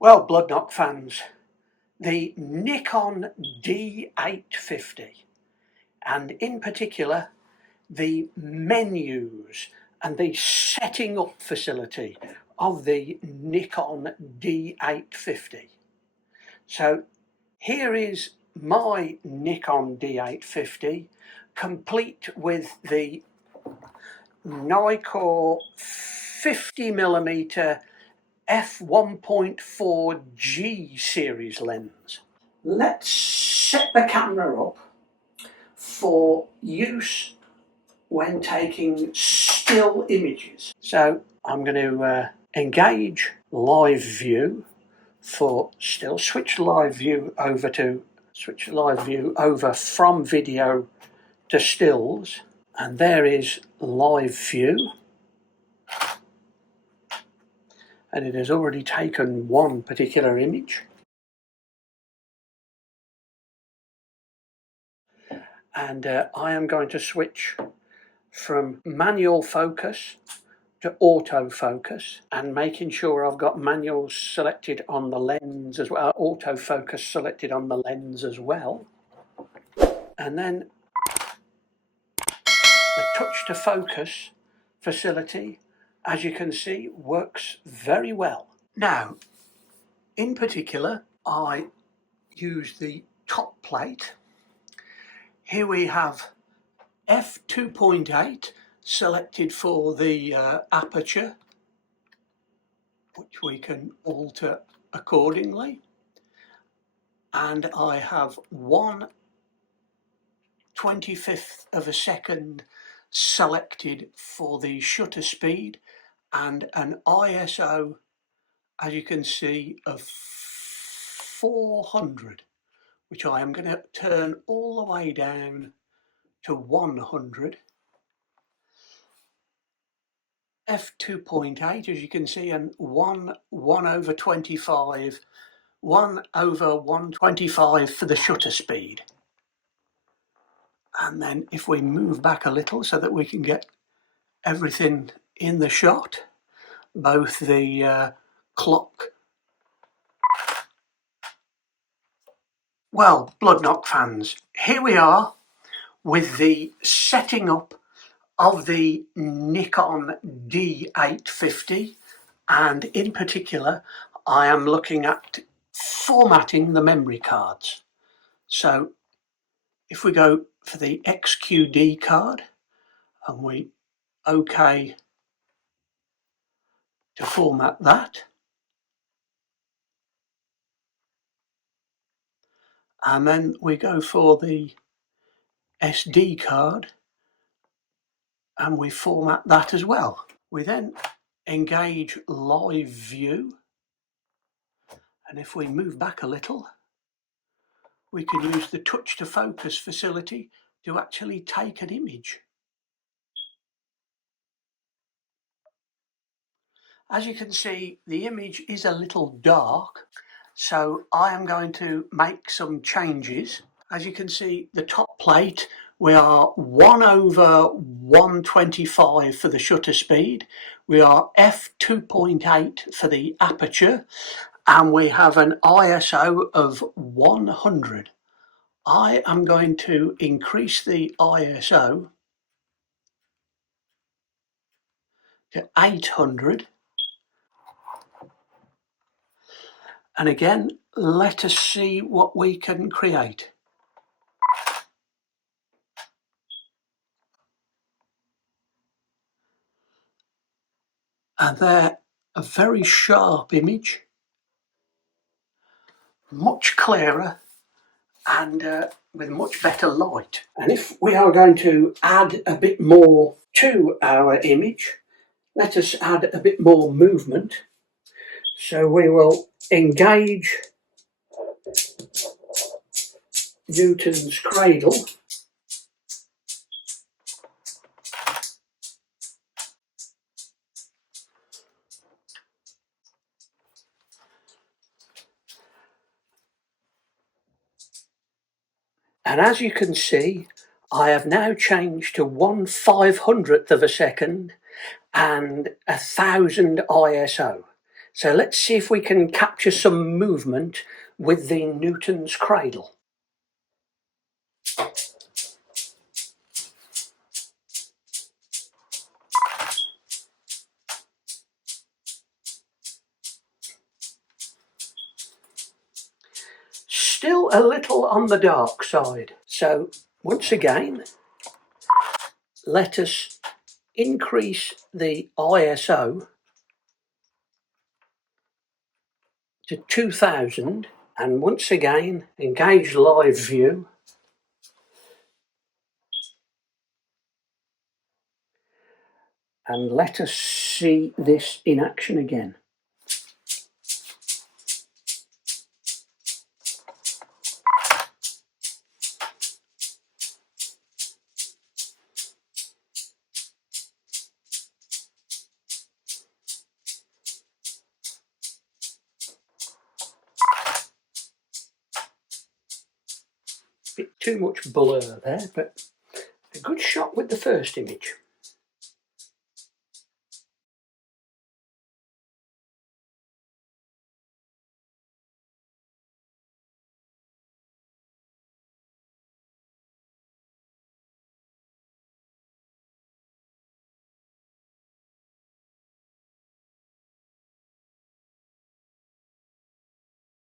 Well, Bloodnok fans, the Nikon D850, and in particular the menus and the setting up facility of the Nikon D850. So here is my Nikon D850 complete with the Nikon 50mm f1.4G series lens. Let's set the camera up for use when taking still images. So I'm going to engage live view for still, switch live view over from video to stills, and there is live view. And it has already taken one particular image. And I am going to switch from manual focus to autofocus, and making sure I've got manual selected on the lens as well, autofocus selected on the lens as well. And then the touch to focus facility, as you can see, works very well. Now, in particular, I use the top plate. Here we have f2.8 selected for the aperture, which we can alter accordingly. And I have 1/25th of a second selected for the shutter speed, and an ISO, as you can see, of 400, which I am going to turn all the way down to 100. f2.8, as you can see, and 1/125 for the shutter speed. And then if we move back a little so that we can get everything in the shot, both the clock. Well, Bloodnok fans, here we are with the setting up of the Nikon D850, and in particular I am looking at formatting the memory cards. So if we go for the XQD card and we OK to format that, and then we go for the SD card and we format that as well. We then engage live view, and if we move back a little, we can use the touch to focus facility to actually take an image. As you can see, the image is a little dark, so I am going to make some changes. As you can see, the top plate, we are 1/125 for the shutter speed, we are f2.8 for the aperture, and we have an ISO of 100. I am going to increase the ISO to 800. And again, let us see what we can create. And there, a very sharp image, much clearer and with much better light. And if we are going to add a bit more to our image, let us add a bit more movement. So we will engage Newton's cradle. And as you can see, I have now changed to 1/500th of a second and 1000 ISO. So let's see if we can capture some movement with the Newton's cradle. Still a little on the dark side. So once again, let us increase the ISO to 2000 and once again engage live view. And let us see this in action again. Bit too much blur there, but a good shot with the first image.